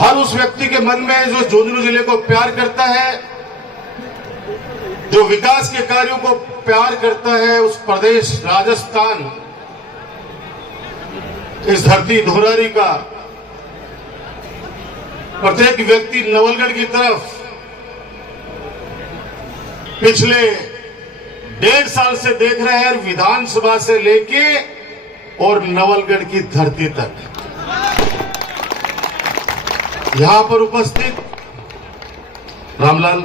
हर उस व्यक्ति के मन में जो झुंझुनू जिले को प्यार करता है, जो विकास के कार्यों को प्यार करता है, उस प्रदेश राजस्थान, इस धरती धुरारी का प्रत्येक व्यक्ति नवलगढ़ की तरफ पिछले 1.5 साल से देख रहे हैं, विधानसभा से लेके और नवलगढ़ की धरती तक। यहां पर उपस्थित रामलाल,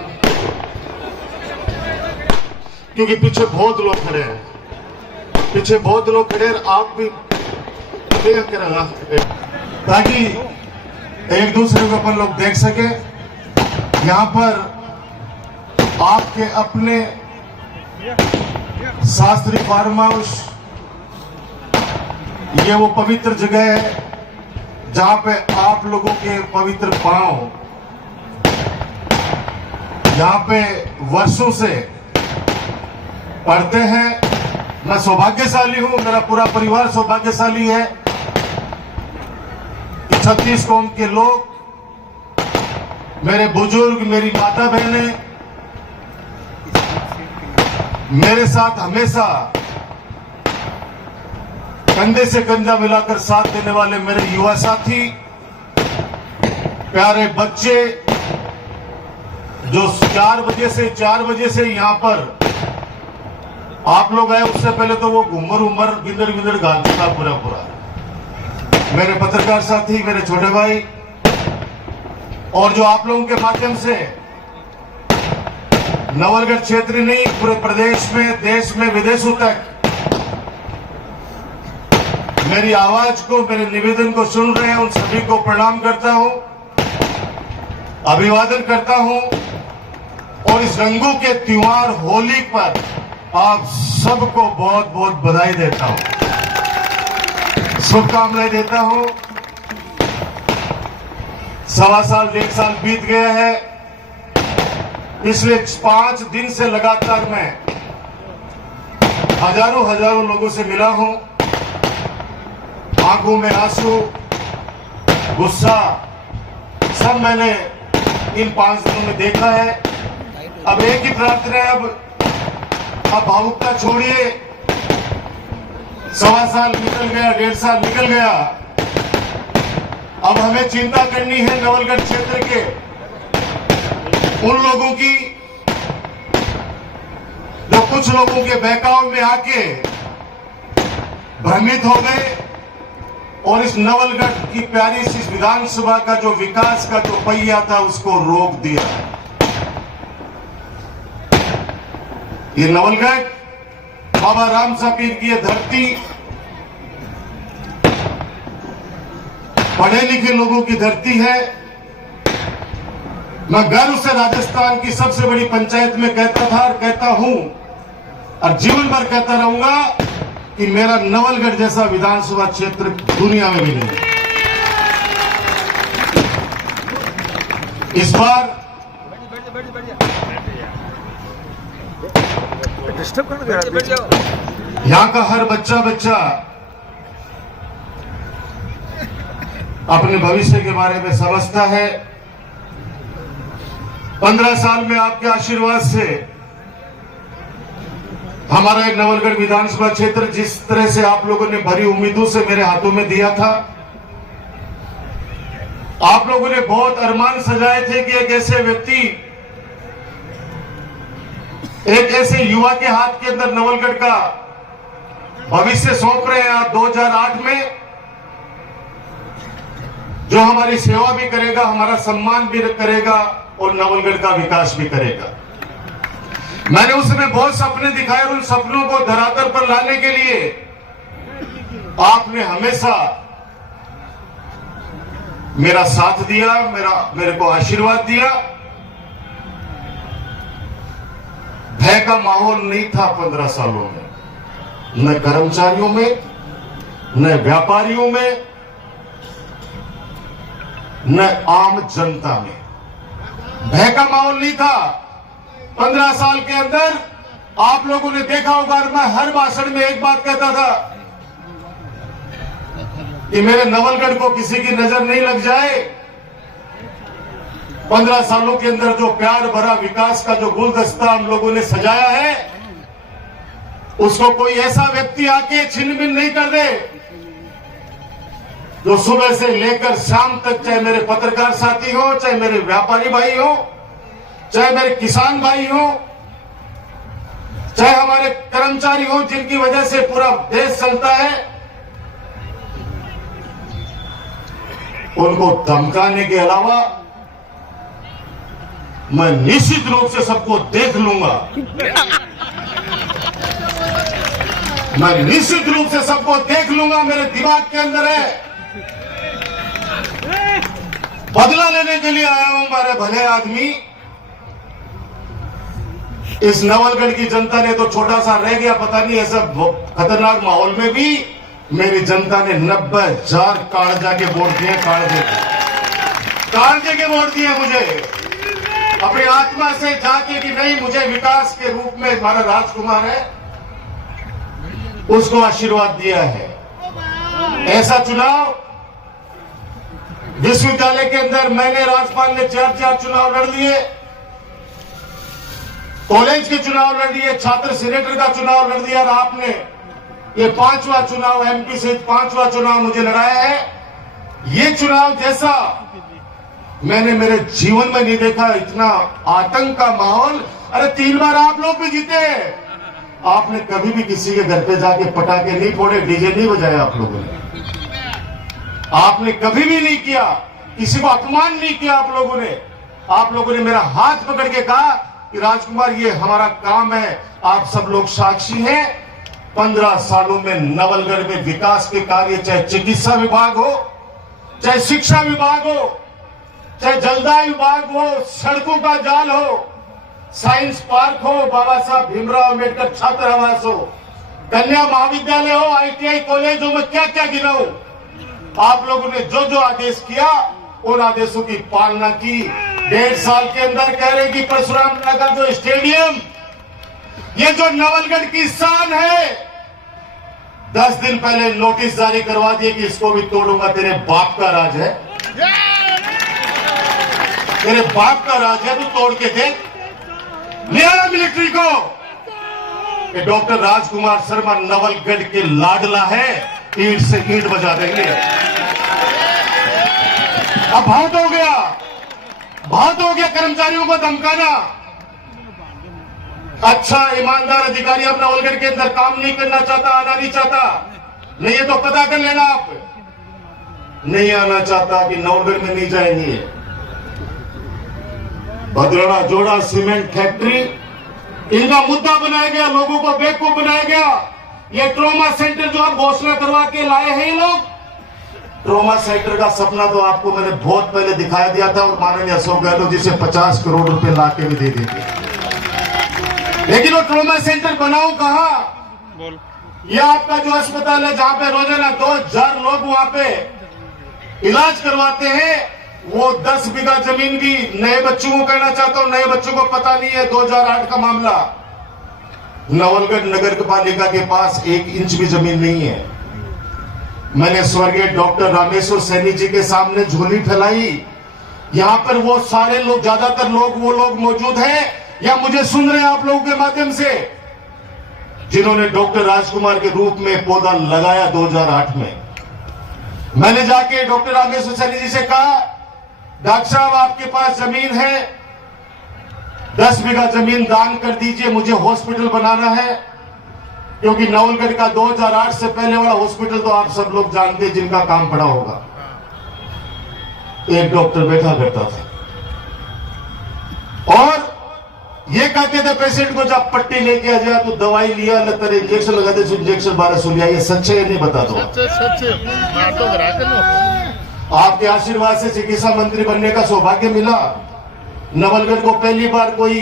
क्योंकि पीछे बहुत लोग खड़े हैं, पीछे बहुत लोग खड़े हैं, आप भी करेगा ताकि एक दूसरे को अपन लोग देख सके। यहां पर आपके अपने शास्त्री फार्म हाउस, ये वो पवित्र जगह है जहां पे आप लोगों के पवित्र पांव यहां पे वर्षों से पढ़ते हैं। मैं सौभाग्यशाली हूं, मेरा पूरा परिवार सौभाग्यशाली है। 36 कौम के लोग, मेरे बुजुर्ग, मेरी माता बहनें मेरे साथ हमेशा कंधे से कंधा मिलाकर साथ देने वाले मेरे युवा साथी, प्यारे बच्चे जो 4 बजे से यहां पर आप लोग आए। उससे पहले तो वो घूमर गिंदड़ गालता था पूरा। मेरे पत्रकार साथी, मेरे छोटे भाई, और जो आप लोगों के माध्यम से नवलगढ़ क्षेत्र नहीं, पूरे प्रदेश में, देश में, विदेशों तक मेरी आवाज को, मेरे निवेदन को सुन रहे हैं, उन सभी को प्रणाम करता हूं, अभिवादन करता हूं। और इस रंगों के त्योहार होली पर आप सबको बहुत बहुत बधाई देता हूं, शुभकामनाएं देता हूं। 1.25 साल 1.5 साल बीत गया है। पिछले 5 दिन से लगातार मैं हजारों लोगों से मिला हूं। आंखों में आंसू, गुस्सा सब मैंने इन 5 दिनों में देखा है। अब एक ही प्रार्थना है, अब भावुकता छोड़िए। 1.25 साल निकल गया, 1.5 साल निकल गया। अब हमें चिंता करनी है नवलगढ़ क्षेत्र के उन लोगों की जो कुछ लोगों के बहकाव में आके भ्रमित हो गए और इस नवलगढ़ की प्यारी सी विधानसभा का जो विकास का जो पहिया था उसको रोक दिया। ये नवलगढ़ बाबा राम साहब पीर की धरती, पढ़े लिखे लोगों की धरती है। मैं गर्व से राजस्थान की सबसे बड़ी पंचायत में कहता था और कहता हूं और जीवन भर कहता रहूंगा कि मेरा नवलगढ़ जैसा विधानसभा क्षेत्र दुनिया में भी नहीं। इस बार यहां का हर बच्चा अपने भविष्य के बारे में समझता है। 15 साल में आपके आशीर्वाद से हमारा एक नवलगढ़ विधानसभा क्षेत्र जिस तरह से आप लोगों ने भरी उम्मीदों से मेरे हाथों में दिया था, आप लोगों ने बहुत अरमान सजाए थे कि एक ऐसे व्यक्ति, एक ऐसे युवा के हाथ के अंदर नवलगढ़ का भविष्य सौंप रहे हैं आप 2008 में, जो हमारी सेवा भी करेगा, हमारा सम्मान भी करेगा और नवलगढ़ का विकास भी करेगा। मैंने उस समय बहुत सपने दिखाए और उन सपनों को धरातल पर लाने के लिए आपने हमेशा मेरा साथ दिया, मेरे को आशीर्वाद दिया। भय का माहौल नहीं था 15 सालों में, न कर्मचारियों में, न व्यापारियों में, न आम जनता में भय का माहौल नहीं था। 15 साल के अंदर आप लोगों ने देखा होगा, मैं हर भाषण में एक बात कहता था कि मेरे नवलगढ़ को किसी की नजर नहीं लग जाए, 15 सालों के अंदर जो प्यार भरा विकास का जो गुलदस्ता हम लोगों ने सजाया है, उसको कोई ऐसा व्यक्ति आके छिन-भिन नहीं कर दे, जो सुबह से लेकर शाम तक, चाहे मेरे पत्रकार साथी हो, चाहे मेरे व्यापारी भाई हो, चाहे मेरे किसान भाई हो, चाहे हमारे कर्मचारी हो, जिनकी वजह से पूरा देश चलता है, उनको धमकाने के अलावा मैं निश्चित रूप से सबको देख लूंगा। मैं निश्चित रूप से सबको देख लूंगा। मेरे दिमाग के अंदर है, बदला लेने के लिए आया हूं मारे भले आदमी। इस नवलगढ़ की जनता ने तो छोटा सा रह गया, पता नहीं ऐसा खतरनाक माहौल में भी मेरी जनता ने 90,000 काळजा के वोट दिए। काळजे के वोट दिए मुझे, अपनी आत्मा से जाके कि नहीं, मुझे विकास के रूप में हमारा राजकुमार है, उसको आशीर्वाद दिया है। ऐसा चुनाव विश्वविद्यालय के अंदर मैंने, राज्यपाल ने 4 चुनाव लड़ लिए, कॉलेज के चुनाव लड़ लिए, छात्र सीनेटर का चुनाव लड़ दिया, और आपने ये 5वां चुनाव, एमपी से 5वां चुनाव मुझे लड़ाया है। ये चुनाव जैसा मैंने मेरे जीवन में नहीं देखा, इतना आतंक का माहौल। अरे 3 बार आप लोग भी जीते, आपने कभी भी किसी के घर पे जाके पटाखे नहीं फोड़े, डीजे नहीं बजाया आप लोगों ने, आपने कभी भी नहीं किया, किसी को अपमान नहीं किया आप लोगों ने मेरा हाथ पकड़ के कहा कि राजकुमार ये हमारा काम है, आप सब लोग साक्षी हैं। 15 सालों में नवलगढ़ में विकास के कार्य, चाहे चिकित्सा विभाग हो, चाहे शिक्षा विभाग हो, चाहे जलदाय विभाग हो, सड़कों का जाल हो, साइंस पार्क हो, बाबा साहब भीमराव अम्बेडकर छात्र आवास हो, कन्या महाविद्यालय हो, आईटीआई कॉलेज हो, मैं क्या क्या गिनाऊं। आप लोगों ने जो जो आदेश किया, उन आदेशों की पालना की। 1.5 साल के अंदर कह रहे कि परशुराम नगर जो स्टेडियम, ये जो नवलगढ़ की शान है, 10 दिन पहले नोटिस जारी करवा दिए कि इसको भी तोड़ूंगा। तेरे बाप का राज है, तेरे बाप का राज है, तू तोड़ के देख। लिया मिलिट्री को, ये डॉक्टर राजकुमार शर्मा नवलगढ़ के लाडला है, ईंट से ईंट बजा देंगे। अब बहुत हो गया कर्मचारियों को धमकाना। अच्छा ईमानदार अधिकारी अब नवलगढ़ के अंदर काम नहीं करना चाहता, आना नहीं चाहता, नहीं ये तो पता कर लेना, आप नहीं आना चाहता कि नवलगढ़ में नहीं जाएंगे। भद्रड़ा जोड़ा सीमेंट फैक्ट्री, इनका मुद्दा बनाया गया, लोगों को बेवकूफ बनाया गया। ये ट्रॉमा सेंटर जो आप घोषणा करवा के लाए हैं, ये लोग ट्रॉमा सेंटर का सपना तो आपको मैंने बहुत पहले दिखाया दिया था, और माननीय अशोक गहलोत जी से 50 करोड़ रुपए लाके भी दे दिए, लेकिन वो ट्रॉमा सेंटर बनाओ कहां? ये आपका जो अस्पताल है, जहां पे रोजाना 2000 लोग वहां पे इलाज करवाते हैं, वो 10 बीघा जमीन भी नए बच्चों को कहना चाहता हूं, नए बच्चों को पता नहीं है 2008 का मामला। नवलगढ़ नगर पालिका के पास 1 इंच भी जमीन नहीं है। मैंने स्वर्गीय डॉक्टर रामेश्वर सैनी जी के सामने झोली फैलाई। यहां पर वो सारे लोग, ज्यादातर लोग, वो लोग मौजूद हैं या मुझे सुन रहे हैं आप लोगों के माध्यम से, जिन्होंने डॉक्टर राजकुमार के रूप में पौधा लगाया 2008 में। मैंने जाके डॉक्टर रामेश्वर सैनी जी से कहा, डॉक्टर साहब आपके पास जमीन है, 10 बीघा जमीन दान कर दीजिए, मुझे हॉस्पिटल बनाना है। क्योंकि नवलगढ़ का 2008 से पहले वाला हॉस्पिटल तो आप सब लोग जानते हैं, जिनका काम पड़ा होगा, एक डॉक्टर बैठा करता था और ये कहते थे पेशेंट को जब पट्टी लेके आ जाए तो दवाई लिया, न तेरे इंजेक्शन लगा दे, इंजेक्शन 1200 लिया। ये सच्चे है नहीं बता दो। आपके आशीर्वाद से चिकित्सा मंत्री बनने का सौभाग्य मिला। नवलगढ़ को पहली बार कोई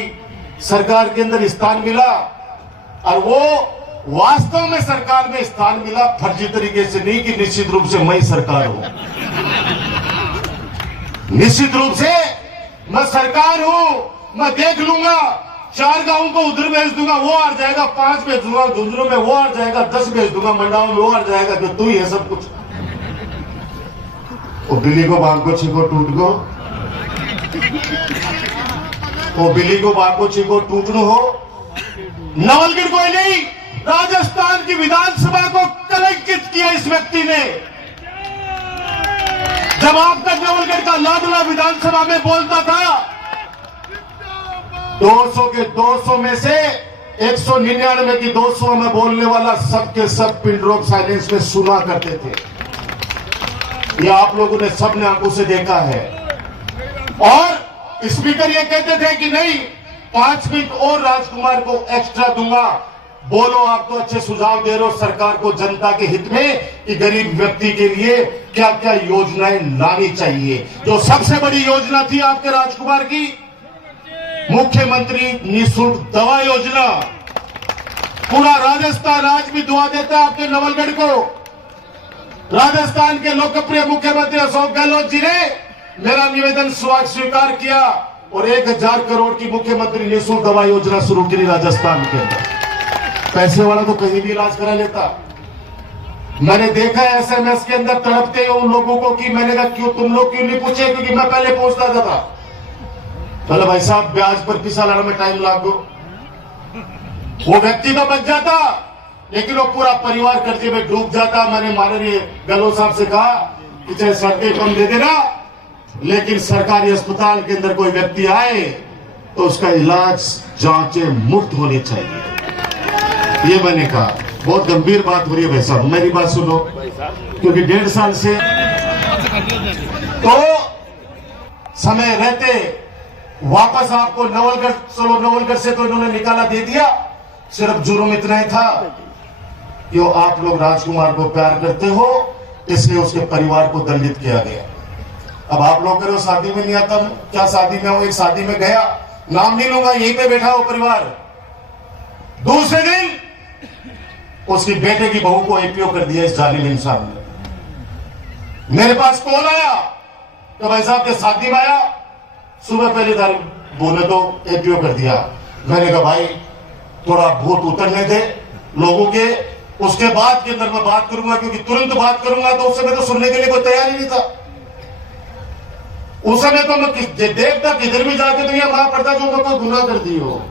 सरकार के अंदर स्थान मिला, और वो वास्तव में सरकार में स्थान मिला, फर्जी तरीके से नहीं कि निश्चित रूप से मैं सरकार हूं। निश्चित रूप से मैं सरकार हूं, मैं देख लूंगा, 4 गांवों को उधर भेज दूंगा, वो हार जाएगा, 5 भेज दूंगा झुंझुनू में, वो हार जाएगा, 10 भेज दूंगा मंडाओं में, वो हार जाएगा, कि तू ही है सब कुछ। और बिल्ली को, बाघ को, छिको, टूट को, वो बिल्ली को बाको चीको टूटनो हो, नवलगढ़ को ही नहीं राजस्थान की विधानसभा को कलंकित किया इस व्यक्ति ने। जब आप तक नवलगढ़ का लाडला विधानसभा में बोलता था, 200 के 200 में से 199 की 200 में बोलने वाला सबके सब पिन ड्रॉप साइलेंस में सुना करते थे। ये आप लोगों ने सबने आंखों से देखा है। और स्पीकर ये कहते थे कि नहीं 5 मिनट और राजकुमार को एक्स्ट्रा दूंगा, बोलो आप तो अच्छे सुझाव दे रहे हो सरकार को जनता के हित में कि गरीब व्यक्ति के लिए क्या क्या योजनाएं लानी चाहिए। जो सबसे बड़ी योजना थी आपके राजकुमार की, मुख्यमंत्री निःशुल्क दवा योजना। पूरा राजस्थान आज भी दुआ देता है आपके नवलगढ़ को। राजस्थान के लोकप्रिय मुख्यमंत्री अशोक गहलोत जी ने मेरा निवेदन स्वीकार किया और 1000 करोड़ की मुख्यमंत्री निःशुल्क दवा योजना शुरू की राजस्थान के अंदर। पैसे वाला तो कहीं भी इलाज करा लेता। मैंने देखा है SMS के अंदर तड़पते हुए उन लोगों को कि मैंने कहा क्यों तुम लोग क्यों नहीं पूछे, क्योंकि मैं पहले पूछता था। बोले भाई साहब ब्याज पर पैसा लाने में टाइम लागो। वो व्यक्ति तो बच जाता लेकिन वो पूरा परिवार कर्जे में डूब जाता। मैंने माननीय गहलोत साहब से कहा कि चाहे सड़कें कम दे देना, लेकिन सरकारी अस्पताल के अंदर कोई व्यक्ति आए तो उसका इलाज जांचें मुफ्त होनी चाहिए। ये मैंने कहा। बहुत गंभीर बात हो रही है भाई साहब, मेरी बात सुनो, क्योंकि 1.5 साल से तो समय रहते वापस आपको नवलगढ़, चलो नवलगढ़ से तो इन्होंने निकाला दे दिया। सिर्फ जुर्म इतना ही था कि आप लोग राजकुमार को प्यार करते हो, इसलिए उसके परिवार को दंडित किया गया। अब आप लोग कह रहे हो शादी में नहीं आता, क्या शादी में हूं? एक शादी में गया, नाम नहीं लूंगा, यहीं पे बैठा हो परिवार। दूसरे दिन उसकी बेटे की बहू को APO कर दिया इस जालिम इंसान ने। मेरे पास कॉल आया तो भाई साहब के शादी में आया, सुबह पहली तारीख बोले तो APO कर दिया। मैंने कहा भाई थोड़ा भूत उतरने दे लोगों के, उसके बाद के अंदर मैं बात करूंगा, क्योंकि तुरंत बात करूंगा तो उस समय तो सुनने के लिए कोई तैयार ही नहीं था। उस समय तो मैं देखता किधर भी जाके तो यह वहां पड़ता जो मैं कोई गुनाह कर दी हो।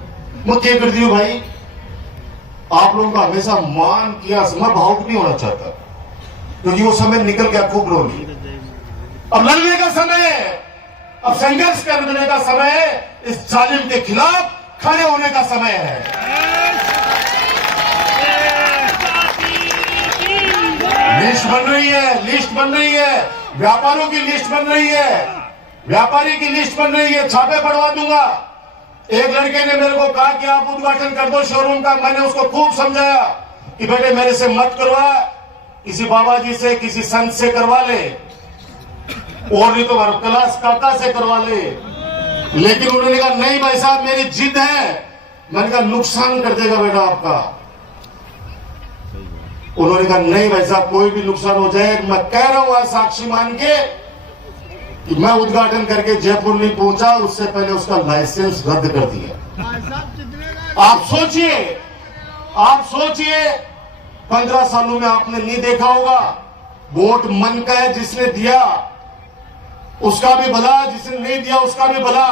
मैं क्या कर दी हूं भाई? आप लोगों का हमेशा मान किया। मैं भावुक नहीं होना चाहता क्योंकि वो समय निकल गया, खूब रो ली। अब लड़ने का समय है, अब संघर्ष करने का समय है, इस जालिम के खिलाफ खड़े होने का समय है। लिस्ट बन रही है, लिस्ट बन रही है, व्यापारियों की लिस्ट बन रही है, व्यापारी की लिस्ट बन रही है, छापे पड़वा दूंगा। एक लड़के ने मेरे को कहा कि आप उद्घाटन कर दो शोरूम का। मैंने उसको खूब समझाया कि बेटे मेरे से मत करवा, किसी बाबा जी से, किसी संत से करवा ले, और नहीं तो कैलाश काका से करवा ले। लेकिन उन्होंने कहा नहीं भाई साहब मेरी जिद है। मैंने कहा नुकसान कर देगा बेटा आपका। उन्होंने कहा नहीं भाई साहब कोई भी नुकसान हो जाए, मैं कह रहा हूं आज साक्षी मान के कि मैं उद्घाटन करके जयपुर नहीं पहुंचा, उससे पहले उसका लाइसेंस रद्द कर दिया। आप सोचिए 15 सालों में आपने नहीं देखा होगा, वोट मन का है, जिसने दिया उसका भी भला, जिसने नहीं दिया उसका भी भला।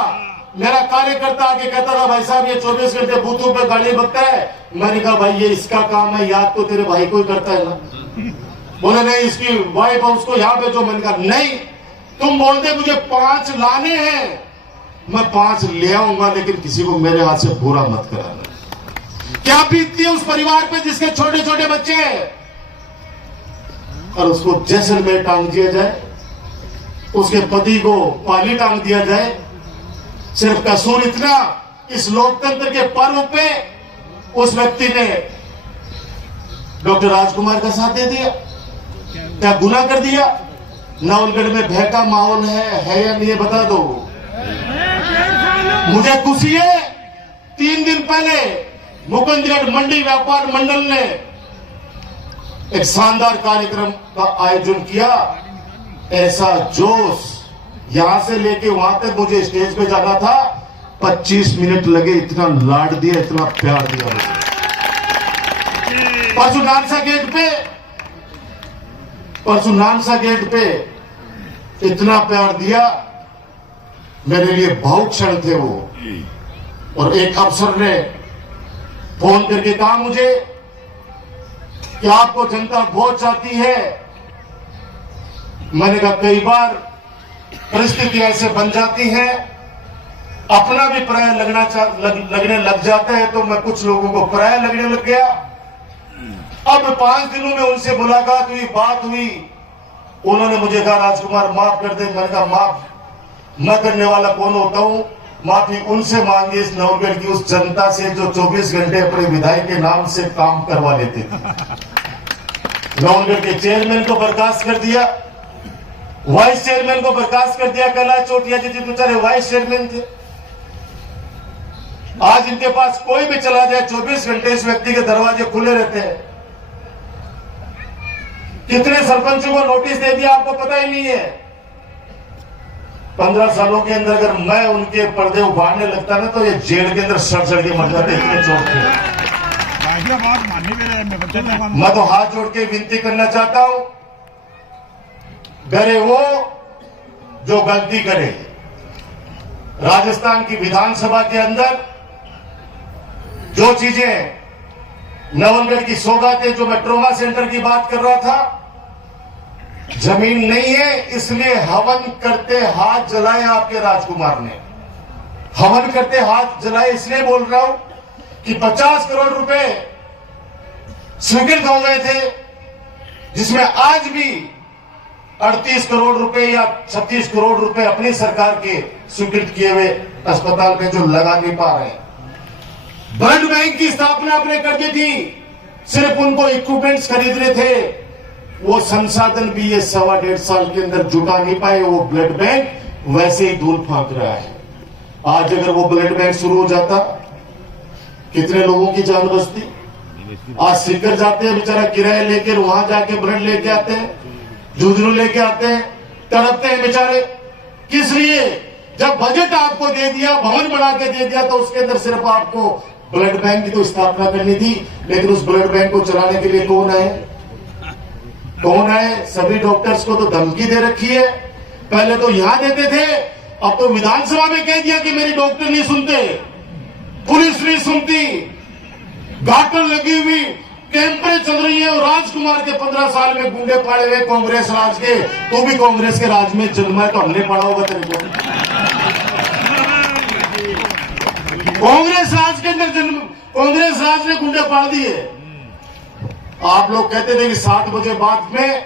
मेरा कार्यकर्ता आके कहता था भाई साहब ये 24 घंटे बूथों पे गाड़ी बकता है। मैंने कहा भाई ये इसका काम है, याद तो तेरे भाई को ही करता है ना। बोले नहीं इसकी वाइफ है उसको यहाँ पे जो। मैंने कहा नहीं, तुम बोलते मुझे 5 लाने हैं, मैं 5 ले आऊंगा, लेकिन किसी को मेरे हाथ से बुरा मत कराना। क्या बीतती है उस परिवार पे जिसके छोटे छोटे बच्चे हैं, और उसको जैसलमेर टांग दिया जाए, उसके पति को पाली टांग दिया जाए। सिर्फ कसूर इतना, इस लोकतंत्र के पर्व पे उस व्यक्ति ने डॉक्टर राजकुमार का साथ दे दिया। क्या गुनाह कर दिया? नवलगढ़ में भय का माहौल है या नहीं बता दो। मुझे खुशी है 3 दिन पहले मुकुंदगढ़ मंडी व्यापार मंडल ने एक शानदार कार्यक्रम का आयोजन किया। ऐसा जोश, यहां से लेके वहां तक मुझे स्टेज पे जाना था, 25 मिनट लगे। इतना लाड दिया, इतना प्यार दिया मुझे। परसों नानसा गेट पे इतना प्यार दिया मेरे लिए बहुत क्षण थे वो। और एक अफसर ने फोन करके कहा मुझे कि आपको जनता वोट चाहती है। मैंने कहा कई बार परिस्थिति ऐसे बन जाती है, अपना भी पराया लगने लग जाता है, तो मैं कुछ लोगों को पराया लगने लग गया। अब 5 दिनों में उनसे मुलाकात हुई, बात हुई। उन्होंने मुझे कहा राजकुमार माफ कर दे। मैंने कहा माफ न करने वाला कौन होता हूं, माफी उनसे मांगी इस नवलगढ़ की उस जनता से जो 24 घंटे अपने विधायक के नाम से काम करवा लेते थे। नवलगढ़ के चेयरमैन को बर्खास्त कर दिया, वाइस चेयरमैन को बर्खास्त कर दिया। कैलाश चोटिया जी बेचारे वाइस चेयरमैन थे। आज इनके पास कोई भी चला जाए 24 घंटे इस व्यक्ति के दरवाजे खुले रहते हैं। कितने सरपंचों को नोटिस दे दिया आपको पता ही नहीं है। 15 सालों के अंदर अगर मैं उनके पर्दे उखाड़ने लगता ना तो ये जेल के अंदर सड़ के मर जाते, इतने चोट थे। मैं तो हाथ जोड़ के विनती करना चाहता हूं, डरे वो जो गलती करे। राजस्थान की विधानसभा के अंदर जो चीजें नवलगढ़ की सौगातें, जो मैं ट्रॉमा सेंटर की बात कर रहा था, जमीन नहीं है इसलिए हवन करते हाथ जलाए आपके राजकुमार ने। हवन करते हाथ जलाए इसलिए बोल रहा हूं कि 50 करोड़ रुपए स्वीकृत हो गए थे, जिसमें आज भी 38 करोड़ रुपए या 36 करोड़ रुपए अपनी सरकार के स्वीकृत किए हुए अस्पताल में जो लगा नहीं पा रहे। ब्लड बैंक की स्थापना आपने कर दी थी, सिर्फ उनको इक्विपमेंट्स खरीदने थे, वो संसाधन भी ये 1.25 साल के अंदर जुटा नहीं पाए। वो ब्लड बैंक वैसे ही धूल फांक रहा है। आज अगर वो ब्लड बैंक शुरू हो जाता, कितने लोगों की जान बचती। आज सीकर जाते हैं बेचारा किराया लेकर, वहां जाके ब्लड लेके आते हैं, झुंझुनू लेके आते हैं, तड़पते हैं बेचारे। किस लिए? जब बजट आपको दे दिया, भवन बना के दे दिया, तो उसके अंदर सिर्फ आपको ब्लड बैंक की तो स्थापना करनी थी, लेकिन उस ब्लड बैंक को चलाने के लिए कौन है? कौन है? सभी डॉक्टर्स को तो धमकी दे रखी है। पहले तो यहां देते थे, अब तो विधानसभा में कह दिया कि मेरी डॉक्टर नहीं सुनते, पुलिस नहीं सुनती, घाटन लगी हुई, कैंपें चल रही है। और राजकुमार के 15 साल में गुंडे पाड़े हुए कांग्रेस राज के, तो भी कांग्रेस के राज में जन्मा है तो हमने पढ़ा होगा तेरे को। कांग्रेस राज के अंदर जन्म, कांग्रेस राज ने गुंडे पाड़ दिए। आप लोग कहते थे कि 7 बजे बाद में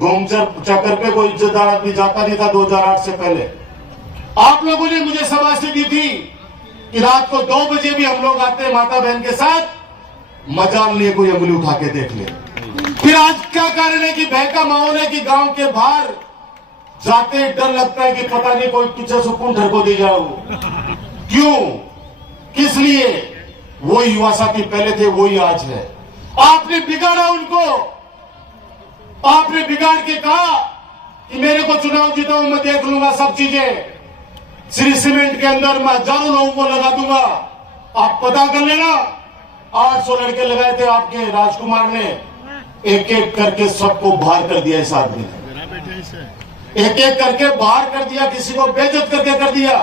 घूमचर चक्कर पे कोई इज्जतदार आदमी जाता नहीं था 2008 से पहले। आप लोगों ने मुझे शाबाशी दी थी कि रात को 2 बजे भी हम लोग आते हैं माता बहन के साथ, मजाल लिए कोई अंगुली उठा के देख ले। फिर आज क्या कारण है कि भय का माहौल है कि गांव के बाहर जाते डर लगता है कि पता नहीं कोई पीछे से कौन ढरको दे जाओ। क्यों? किस लिए? वो युवा साथी पहले थे, वही आज है। आपने बिगाड़ा उनको। आपने बिगाड़ के कहा कि मेरे को चुनाव जीताओ, मैं देख लूंगा सब चीजें। श्री सीमेंट के अंदर मैं हजारों लोगों को लगा दूंगा। आप पता कर लेना, 800 लड़के लगाए थे आपके राजकुमार ने, एक एक करके सबको बाहर कर दिया इस आदमी ने। एक एक करके बाहर कर दिया, किसी को बेइज्जत करके कर दिया,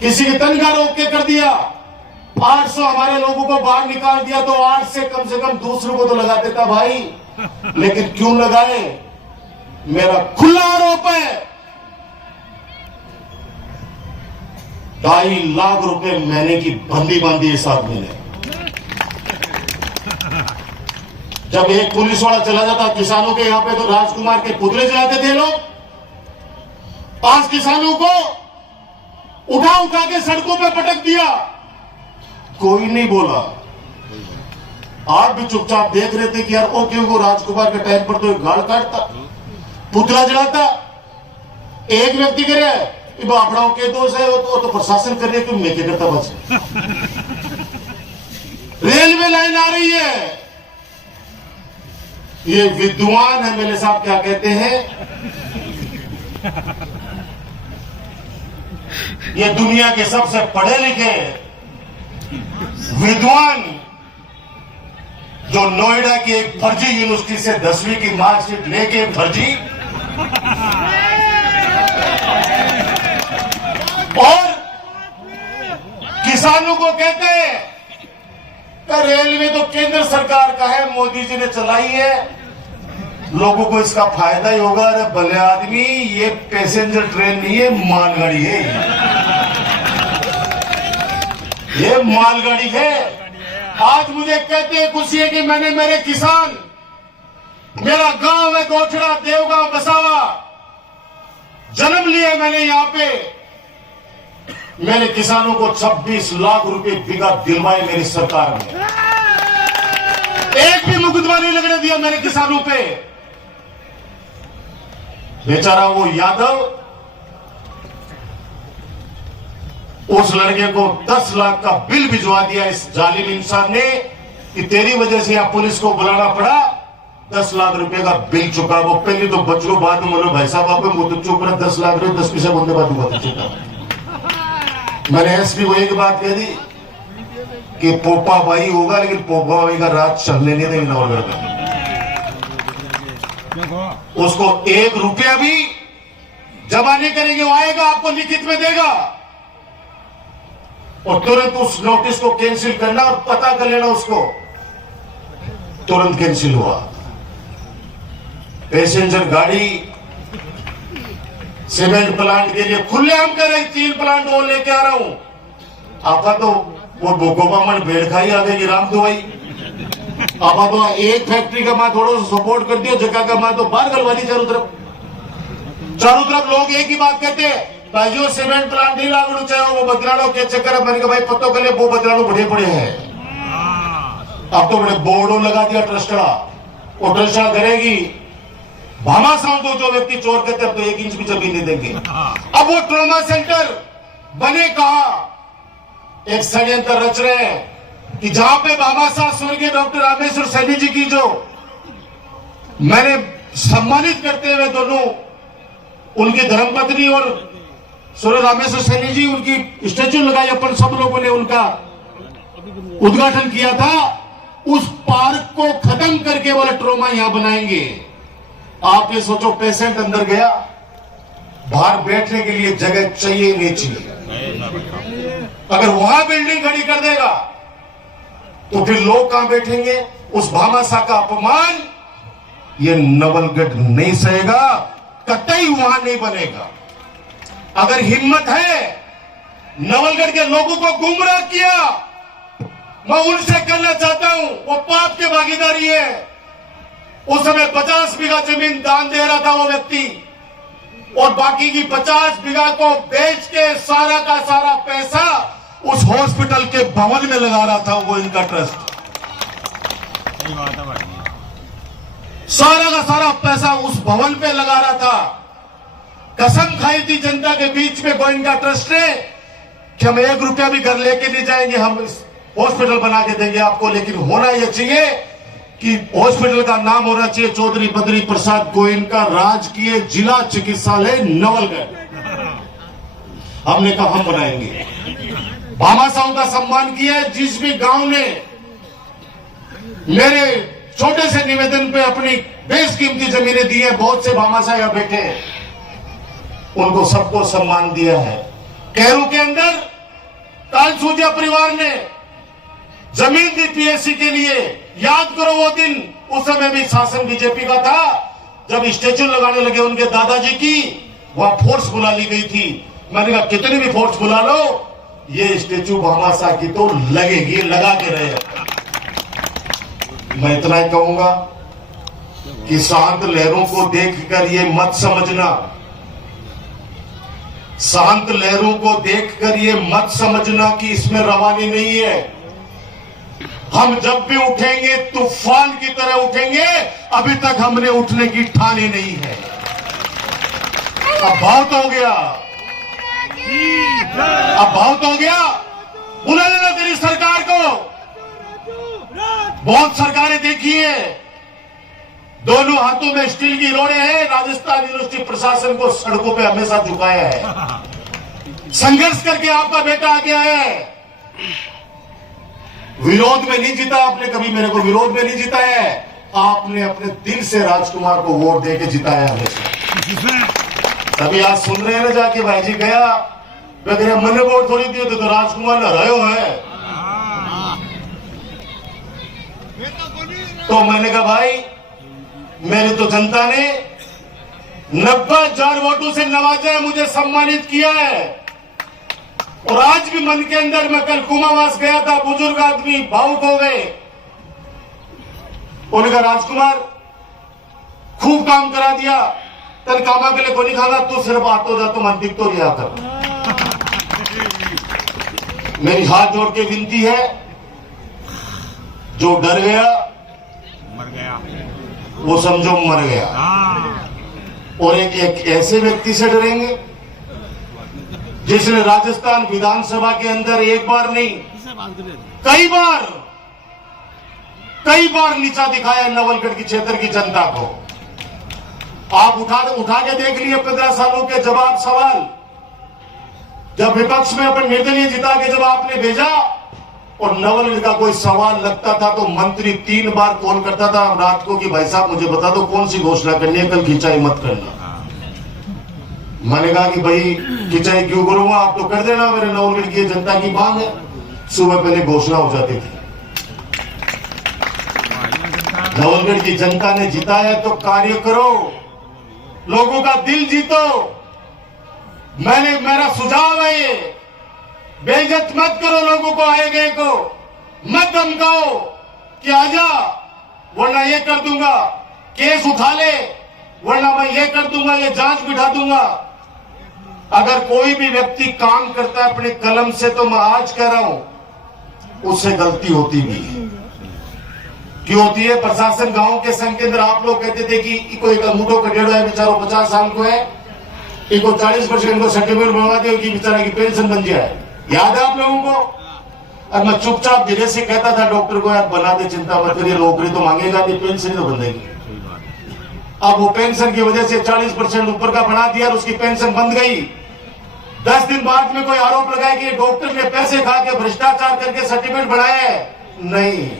किसी की तनख्वाह रोक के कर दिया। 800 हमारे लोगों को बाहर निकाल दिया, तो 8 से कम दूसरों को तो लगा देता भाई। लेकिन क्यों लगाए? मेरा खुला आरोप है 2.5 लाख रुपए महीने की बंदी बांधी इस आदमी ने। जब एक पुलिस वाला चला जाता किसानों के यहां पे, तो राजकुमार के पुतले जलाते थे लोग। आज किसानों को उठा उठा के सड़कों पे पटक दिया, कोई नहीं बोला। आप भी चुपचाप देख रहे थे कि यार ओ क्यों, वो राजकुमार के टाइम पर तो एक गाड़ काटता, पुतला जलाता। एक व्यक्ति कह रहा है बापड़ाओं के दोष है, वो तो प्रशासन कर रही है, क्यों मैं क्या करता बस। रेलवे लाइन आ रही है, ये विद्वान है मेरे साहब, क्या कहते हैं, ये दुनिया के सबसे पढ़े लिखे विद्वान, जो नोएडा की एक फर्जी यूनिवर्सिटी से 10वीं की मार्कशीट लेके फर्जी किसानों को कहते हैं कि रेलवे तो केंद्र सरकार का है, मोदी जी ने चलाई है, लोगों को इसका फायदा ही होगा। अरे भले आदमी, ये पैसेंजर ट्रेन नहीं है, मालगाड़ी है, ये मालगाड़ी है। आज मुझे कहते हैं खुशी है कि मैंने मेरे किसान, मेरा गांव है गोचड़ा, देवगांव, बसावा, जन्म लिया मैंने यहां पे। मैंने किसानों को 26 लाख रुपए बीघा दिलवाए मेरी सरकार ने। एक भी मुकदमा नहीं लगने दिया मैंने किसानों पे। बेचारा वो यादव, उस लड़के को 10 लाख का बिल भिजवा दिया इस जालिम इंसान ने कि तेरी वजह से यहां पुलिस को बुलाना पड़ा, 10 लाख रुपए का बिल चुका। वो पहले तो बच्चों बाद में बोलो भाई साहब आप वो तो चुप रहा, 10 लाख रुपए 10 पैसे बोलने बाद हुआ चुका। मैंने एसपी को एक बात कह दी कि पोपा भाई होगा, लेकिन पोपा भाई का राज चलने नहीं देंगे नवलगढ़ का। उसको 1 रुपया भी जमा नहीं करेंगे, वो आएगा आपको लिखित में देगा और तुरंत उस नोटिस को कैंसिल करना और पता कर लेना उसको। तुरंत कैंसिल हुआ। पैसेंजर गाड़ी सीमेंट प्लांट के लिए खुलेआम कर रही, 3 प्लांट वो लेके आ रहा हूं। आपका तो वो गोपामन भेड़ खाई आ गई राम दुआई। आप तो एक फैक्ट्री का मैं थोड़ा सा सपोर्ट कर दिया, जगह का मैं तो बाहर गलवानी चारों तरफ लोग एक ही बात कहते हैं भाई जो सीमेंट प्लांट नहीं लागू चाहे वो बदलाड़ो के चक्कर मैंने कहा भाई पत्तों के लिए वो बदलाड़ो बढ़े पड़े हैं। अब तो बड़े बोर्डो लगा दिया ट्रस्टड़ा, वो ट्रस्टड़ा करेगी भामाशाह को जो व्यक्ति चोर करते अब तो 1 इंच भी जमीन नहीं देंगे। अब वो ट्रॉमा सेंटर बने कहा, एक षड्यंत्र रच रहे हैं कि जहां पे भामाशाह स्वर्गीय डॉक्टर रामेश्वर सैनी जी की जो मैंने सम्मानित करते हुए दोनों उनकी धर्मपत्नी और स्वर्गीय रामेश्वर सैनी जी उनकी स्टैच्यू लगाई, अपन सब लोगों ने उनका उद्घाटन किया था। उस पार्क को खत्म करके बोले ट्रोमा यहां बनाएंगे। आप ये सोचो, पेशेंट अंदर गया, बाहर बैठने के लिए जगह चाहिए नहीं चाहिए। अगर वहां बिल्डिंग खड़ी कर देगा तो फिर लोग कहां बैठेंगे? उस भामाशाह का अपमान ये नवलगढ़ नहीं सहेगा, कतई वहां नहीं बनेगा। अगर हिम्मत है नवलगढ़ के लोगों को गुमराह किया, मैं उनसे करना चाहता हूं, वो पाप के भागीदारी है। उस समय 50 बीघा जमीन दान दे रहा था वो व्यक्ति और बाकी की 50 बीघा को बेच के सारा का सारा पैसा उस हॉस्पिटल के भवन में लगा रहा था वो इनका ट्रस्ट। सारा का सारा पैसा उस भवन पे लगा रहा था। कसम खाई थी जनता के बीच में गोइंका ट्रस्ट ने कि हम 1 रुपया भी घर लेके नहीं जाएंगे, हम हॉस्पिटल बना के देंगे आपको, लेकिन होना यह चाहिए कि हॉस्पिटल का नाम होना चाहिए चौधरी बद्री प्रसाद गोयनका राजकीय जिला चिकित्सालय नवलगढ़। हमने कहा हम बनाएंगे। भामाशाह का सम्मान किया है। जिस भी गांव ने मेरे छोटे से निवेदन पे अपनी बेशकीमती जमीनें दी है, बहुत से भामाशाह यहां बैठे हैं, उनको सबको सम्मान दिया है। कैरू के अंदर कालसूजिया परिवार ने जमीन दी पीएससी के लिए। याद करो वो दिन, उस समय भी शासन बीजेपी का था, जब स्टेच्यू लगाने लगे उनके दादाजी की, वहां फोर्स बुला ली गई थी। मैंने कहा कितनी भी फोर्स बुला लो, ये स्टेच्यू भामाशाह की तो लगेगी, लगा के रहे। मैं इतना ही कहूंगा कि शांत लहरों को देखकर ये मत समझना, शांत लहरों को देखकर ये मत समझना कि इसमें रवानी नहीं है। हम जब भी उठेंगे तूफान की तरह उठेंगे, अभी तक हमने उठने की ठानी नहीं है। अब बहुत हो गया, अब बहुत हो गया। बुला लेना तेरी सरकार को, बहुत सरकारें देखी है, दोनों हाथों में स्टील की रोड़े हैं। राजस्थान यूनिवर्सिटी प्रशासन को सड़कों पे हमेशा झुकाया है। संघर्ष करके आपका बेटा आ गया है। विरोध में नहीं जीता आपने, कभी मेरे को विरोध में नहीं जिताया है। आपने अपने दिल से राजकुमार को वोट देके जिताया हमेशा। तभी आज सुन रहे हैं ना जाके भाई जी गया वगैरह मैंने वोट थोड़ी दिए थे तो राजकुमार लहरायो है। तो मैंने कहा भाई मेरी तो जनता ने 90,000 वोटों से नवाजा है, मुझे सम्मानित किया है। और आज भी मन के अंदर, मैं कल कुमावास गया था, बुजुर्ग आदमी भावुक हो गए। उन्होंने कहा राजकुमार खूब काम करा दिया, तेरे कामा के लिए कोई नहीं खाना, तू सिर्फ आतो जा, तो मन दिख तो लिया कर। मेरी हाथ जोड़ के विनती है, जो डर गया मर गया, वो समझो मर गया। और एक ऐसे व्यक्ति से डरेंगे जिसने राजस्थान विधानसभा के अंदर एक बार नहीं कई बार नीचा दिखाया नवलगढ़ की क्षेत्र की जनता को। आप उठा के देख लिए 15 सालों के जवाब सवाल। जब विपक्ष में अपन निर्दलीय जिता के जब आपने भेजा और नवलगढ़ का कोई सवाल लगता था तो मंत्री 3 बार कॉल करता था रात को कि भाई साहब मुझे बता दो कौन सी घोषणा करनी है, कल खिंचाई मत करना। मैंने कहा कि भाई खिंचाई क्यों करूंगा, आप तो कर देना, मेरे नवलगढ़ की जनता की मांग है। सुबह पहले घोषणा हो जाती थी। नवलगढ़ की जनता ने जिताया तो कार्य करो, लोगों का दिल जीतो। मेरा सुझाव है ये, बेइज्जत मत करो लोगों को, आए गए को मत धमकाओ कि आजा वरना ये कर दूंगा, केस उठा ले वरना मैं ये कर दूंगा, ये जांच बिठा दूंगा। अगर कोई भी व्यक्ति काम करता है अपने कलम से, तो मैं आज कह रहा हूं उससे गलती होती भी है। क्यों होती है? प्रशासन गांव के संघ के अंदर आप लोग कहते थे कि कोई अंगूठों का डेढ़ है, बेचारो 50 साल को है, इनको 40% को सर्टिफिकेट बनवा दे कि बेचारा की पेंशन बन जाए। याद है आप लोगों को? और मैं चुपचाप धीरे से कहता था डॉक्टर को, यार बना दे, चिंता मत करिए, नौकरी तो मांगेगा नहीं, पेंशन ही तो बंधेगी। अब वो पेंशन की वजह से 40% ऊपर का बना दिया और उसकी पेंशन बंद गई। 10 दिन बाद में कोई आरोप लगाया कि डॉक्टर ने पैसे खा के भ्रष्टाचार करके सर्टिफिकेट बनाया है। नहीं,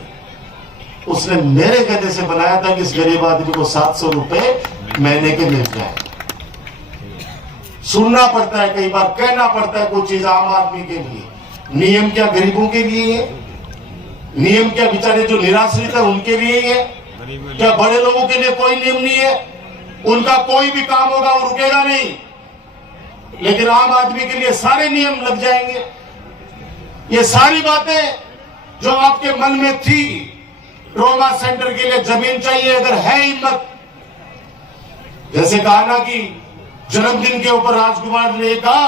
उसने मेरे कहने से बनाया था कि इस गरीब आदमी को 700 रुपए महीने के मिल जाए। सुनना पड़ता है, कई बार कहना पड़ता है कुछ चीज आम आदमी के लिए। नियम क्या गरीबों के लिए है? नियम क्या बेचारे जो निराश्रित है उनके लिए है? क्या बड़े लोगों के लिए कोई नियम नहीं है? उनका कोई भी काम होगा वो रुकेगा नहीं, लेकिन आम आदमी के लिए सारे नियम लग जाएंगे। ये सारी बातें जो आपके मन में थी, ट्रॉमा सेंटर के लिए जमीन चाहिए, अगर है हिम्मत, जैसे कहा ना कि जन्मदिन के ऊपर राजकुमार ने कहा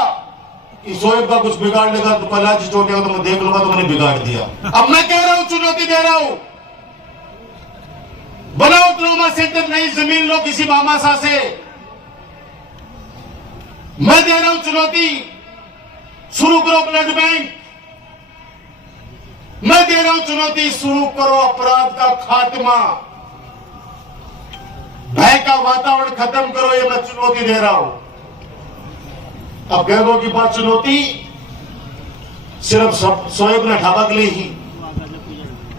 कि शोएब का कुछ बिगाड़ लेगा तो पहला जी चोटेगा तो मैं देख लूंगा, तो मैंने बिगाड़ दिया। अब मैं कह रहा हूं, चुनौती दे रहा हूं, बनाओ ट्रॉमा सेंटर, नई जमीन लो किसी मामासा से। मैं दे रहा हूं चुनौती, शुरू करो ब्लड बैंक। मैं दे रहा हूं चुनौती, शुरू करो अपराध का खात्मा, भय का वातावरण खत्म करो, ये मैं चुनौती दे रहा हूं। अब गैरों की बात चुनौती सिर्फ शोएब ने ढाबा के लिए ही,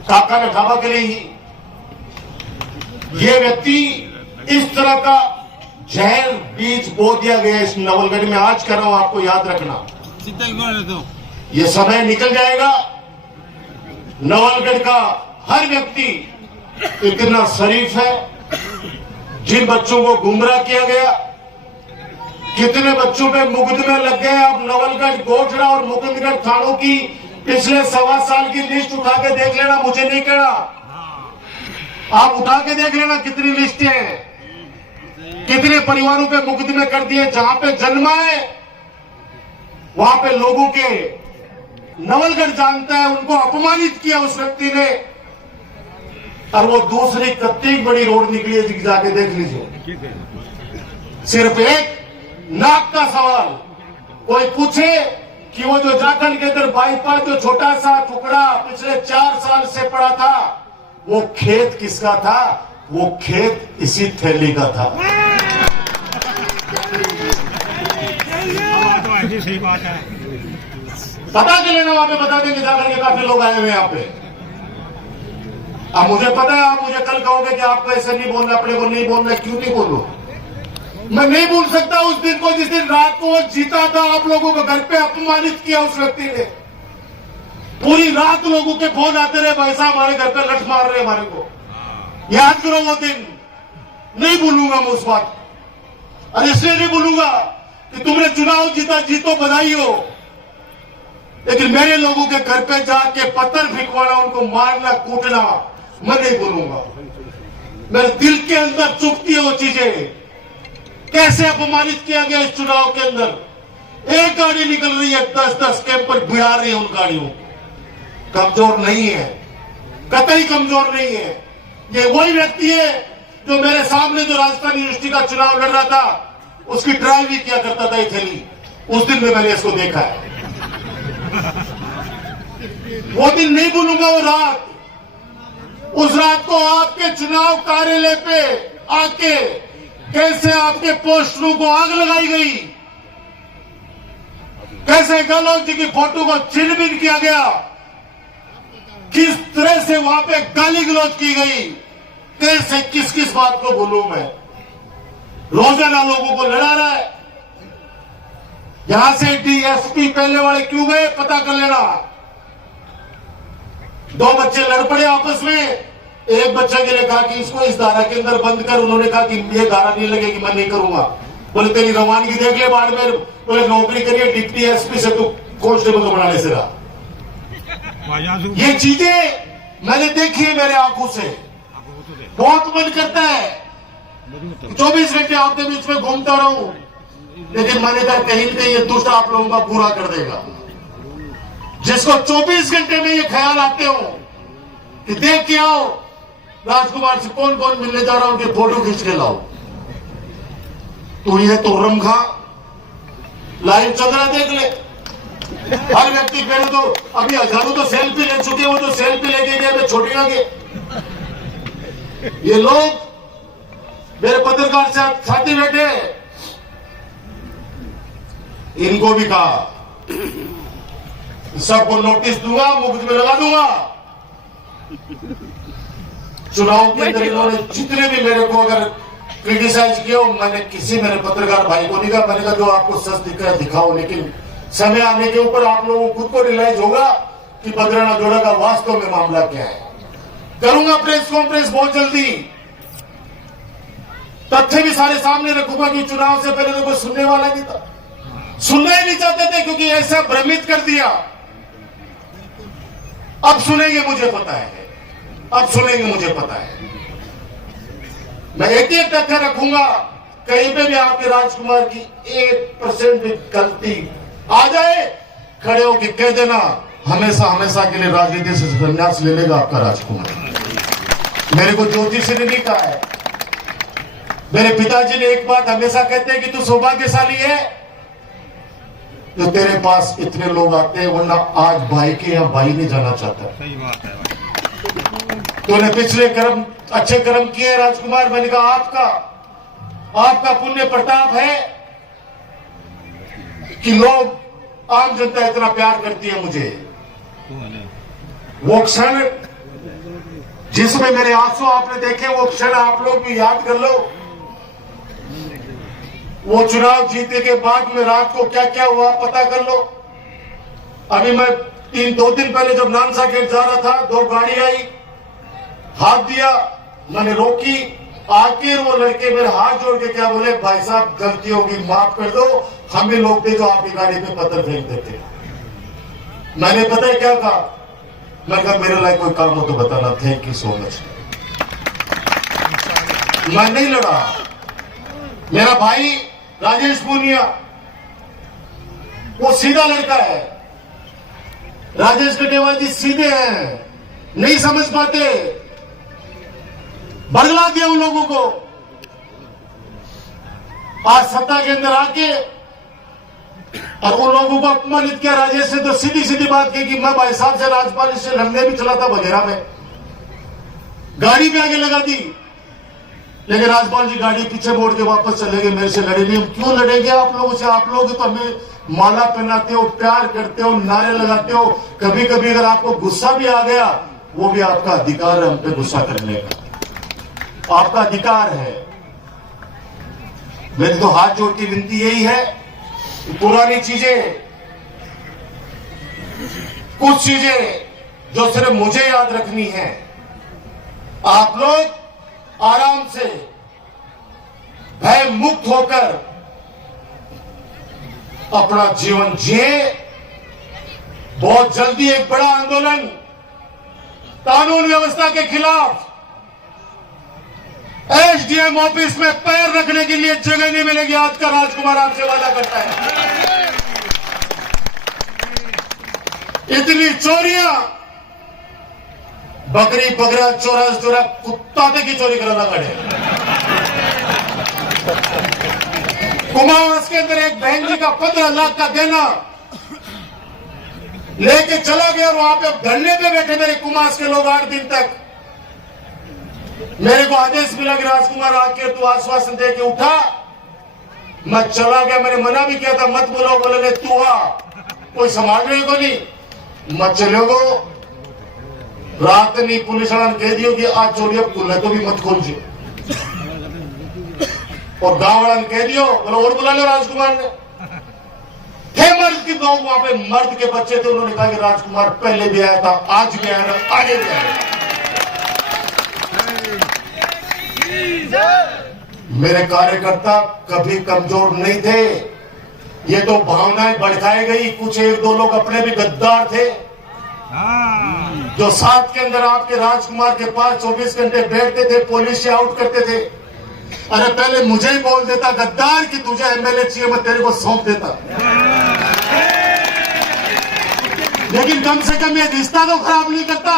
काका ने ढाबा के लिए ही, ये व्यक्ति इस तरह का जहर बीज बो दिया गया इस नवलगढ़ में। आज कर रहा हूं, आपको याद रखना, ये समय निकल जाएगा। नवलगढ़ का हर व्यक्ति इतना शरीफ है। जिन बच्चों को गुमराह किया गया, कितने बच्चों पे मुकदमे लग गए। अब नवलगढ़, गोठड़ा और मुकुंदगढ़ थानों की पिछले 1.25 साल की लिस्ट उठा के देख लेना, मुझे नहीं कहना, आप उठा के देख लेना कितनी लिस्टें हैं, कितने परिवारों पे मुकदमे कर दिए। जहां पे जन्मा है वहां पे लोगों के, नवलगढ़ जानता है, उनको अपमानित किया उस व्यक्ति ने। और वो दूसरी कत्ती बड़ी रोड निकली है, जाके देख लीजिए। सिर्फ एक नाक का सवाल, कोई पूछे कि वो जो झारखंड के अंदर बाईपास जो छोटा सा टुकड़ा पिछले 4 साल से पड़ा था, वो खेत किसका था? वो खेत इसी थैली का था। सही बात है, पता चले ना, वहां पे बता देंगे जाकर के काफी लोग आए हुए यहाँ पे। अब मुझे पता है आप मुझे कल कहोगे कि आपको ऐसे नहीं बोलना, अपने को नहीं बोलना। क्यों नहीं बोलो? मैं नहीं भूल सकता उस दिन को जिस दिन रात को वो जीता था, आप लोगों को घर पे अपमानित किया उस व्यक्ति ने। पूरी रात लोगों के फोन आते रहे, भाई साहब हमारे घर पे लठ मार रहे हमारे को। याद करो वो दिन, नहीं भूलूंगा मैं उस बात। और इसलिए नहीं भूलूंगा कि तुमने चुनाव जीता, जीतो बधाई हो, लेकिन मेरे लोगों के घर पे जाके पत्थर फेंकवाना, उनको मारना कूटना मैं नहीं भूलूंगा। मेरे दिल के अंदर चुभती है वो चीजें। कैसे अपमानित किया गया इस चुनाव के अंदर। एक गाड़ी निकल रही है, 10-10 कैंपर भिड़ा रही है उन गाड़ियों को। कमजोर नहीं है, कतई कमजोर नहीं है। ये वही व्यक्ति है जो मेरे सामने जो राजस्थान यूनिवर्सिटी का चुनाव लड़ रहा था, उसकी ड्राइव भी किया करता था इथली। उस दिन में मैंने इसको देखा है। वो दिन नहीं भूलूंगा, वो रात। उस रात को आपके चुनाव कार्यालय पे आके कैसे आपके पोस्टरों को आग लगाई गई, कैसे गहलोत जी की फोटो को छिन-भिन किया गया, किस तरह से वहां पे गाली गलौज की गई, कैसे किस किस बात को भूलूं मैं। रोजाना लोगों को लड़ा रहा है। यहां से डीएसपी पहले वाले क्यों गए पता कर लेना। 2 बच्चे लड़ पड़े आपस में। एक बच्चे के लिए कहा कि इसको इस धारा के अंदर बंद कर। उन्होंने कहा कि ये धारा नहीं लगेगी, मैं नहीं करूंगा। बोले तेरी रवानगी देख ले बाद में। बोले नौकरी करिए डिप्टी एसपी से, तू कांस्टेबल को बनाने से रहा। ये चीजें मैंने देखी है मेरे आंखों से। बहुत मन करता है 24 घंटे आपके बीच में घूमता रहूं, लेकिन मैंने कहा कहीं न कहीं ये दुष्ट आप लोगों का पूरा कर देगा। जिसको 24 घंटे में ये ख्याल आते हो कि देख के आओ राजकुमार से कौन कौन मिलने जा रहा है, उनके फोटो खींच के लाओ। तो ये तो रमखा लाइव चल रहा, देख ले। हर व्यक्ति पहले तो अभी हजारों तो सेल्फी ले चुके, वो जो सेल्फी लेके गए मैं छोटी आगे। ये लोग मेरे पत्रकार साथी बैठे, इनको भी कहा सबको नोटिस दूंगा, मुफ्त में लगा दूंगा। चुनाव के अंदर इन्होंने जितने भी मेरे को अगर क्रिटिसाइज किया, मैंने किसी मेरे पत्रकार भाई को नहीं कहा। मैंने कहा जो आपको सच दिख रहा है दिखाओ, लेकिन समय आने के ऊपर आप लोगों को खुद को रियलाइज होगा कि बद्राना जोड़ा का वास्तव में मामला क्या है। करूंगा प्रेस कॉन्फ्रेंस बहुत जल्दी, तथ्य भी सारे सामने रखूंगा कि चुनाव से पहले तो कोई सुनने वाला नहीं था, सुनना ही नहीं चाहते थे, क्योंकि ऐसा भ्रमित कर दिया। अब सुनेंगे मुझे पता है, अब सुनेंगे मुझे पता है। मैं एक तथ्य रखूंगा, कहीं पे भी आपके राजकुमार की 1% भी गलती आ जाए, खड़े होकर कह देना हमेशा हमेशा के लिए राजनीति से संन्यास ले लेगा आपका राजकुमार। मेरे को ज्योतिष ने नहीं कहा है। मेरे पिताजी ने एक बात हमेशा कहते हैं कि तू सौभाग्यशाली है तो तेरे पास इतने लोग आते हैं, वरना आज भाई के यहाँ भाई नहीं जाना चाहता। सही बात है। तूने पिछले कर्म अच्छे कर्म किए राजकुमार। मैंने कहा आपका पुण्य प्रताप है कि लोग आम जनता इतना प्यार करती है मुझे। वो क्षण जिसमें मेरे आंसू आपने देखे, वो क्षण आप लोग भी याद कर लो। वो चुनाव जीतने के बाद में रात को क्या क्या हुआ पता कर लो। अभी मैं 2 दिन पहले जब नानसा गेट जा रहा था, 2 गाड़ी आई, हाथ दिया, मैंने रोकी। आखिर वो लड़के मेरे हाथ जोड़ के क्या बोले, भाई साहब गलती होगी माफ कर दो, हम भी लोग थे जो आपकी गाड़ी पे पत्थर फेंक देते। मैंने पता है क्या कहा, मैं कहा मेरे लायक कोई काम हो तो बताना, थैंक यू सो मच। मैं नहीं लड़ा। मेरा भाई राजेश पूनिया वो सीधा लड़का है। राजेश कटेवाल जी सीधे हैं, नहीं समझ पाते, बरगला दिया उन लोगों को। आज सत्ता के अंदर आके और उन लोगों को अपमानित किया। राजेश ने तो सीधी सीधी बात की कि मैं भाई साहब से राज्यपाल से लड़ने भी चला था बघेरा में, गाड़ी पे आगे लगा दी, लेकिन राज्यपाल जी गाड़ी पीछे मोड़ के वापस चले गए, मेरे से लड़े नहीं। हम क्यों लड़ेंगे आप लोगों से? आप लोग तो हमें माला पहनाते हो, प्यार करते हो, नारे लगाते हो। कभी कभी अगर आपको गुस्सा भी आ गया, वो भी आपका अधिकार है हम पे गुस्सा करने का, आपका अधिकार है। मेरी तो हाथ जोड़ की विनती यही है कि पुरानी चीजें, कुछ चीजें जो सिर्फ मुझे याद रखनी है, आप लोग आराम से भय मुक्त होकर अपना जीवन जिए। बहुत जल्दी एक बड़ा आंदोलन कानून व्यवस्था के खिलाफ, एसडीएम ऑफिस में पैर रखने के लिए जगह नहीं मिलेगी, आज का राजकुमार आपसे वादा करता है। इतनी चोरियां, बकरी बकरा चोरा चोरा कुत्ता तक की चोरी कराना पड़े। कुमाऊस के अंदर एक बहन जी का 15 लाख का देना लेके चला गया और वहां पे धरने पे बैठे मेरे कुमाऊस के लोग 8 दिन तक। मेरे को आदेश मिला कि राजकुमार आके तू आश्वासन दे के उठा। मैं चला गया, मैंने मना भी किया था मत बोलो, बोले तू आ, कोई संभालने को नहीं, मत चलोगो। रात नहीं पुलिस वाला ने कह दियो कि आज चोरी अब खुल तो भी मत खोल जी, और गांव वाला ने कह दियो बोलो और बुला लो राजकुमार ने। थे मर्द के लोग वहां पे, मर्द के बच्चे थे, उन्होंने कहा कि राजकुमार पहले भी आया था, आज भी आया, आगे भी आया। मेरे कार्यकर्ता कभी कमजोर नहीं थे, ये तो भावनाएं भड़काई गई। कुछ 1-2 लोग अपने भी गद्दार थे जो साथ के अंदर आपके राजकुमार के पास 24 घंटे बैठते थे, पुलिस से आउट करते थे। अरे पहले मुझे ही बोल देता गद्दार कि तुझे एमएलए चाहिए, मैं तेरे को सौंप देता। लेकिन कम से कम ये रिश्ता तो खराब नहीं करता,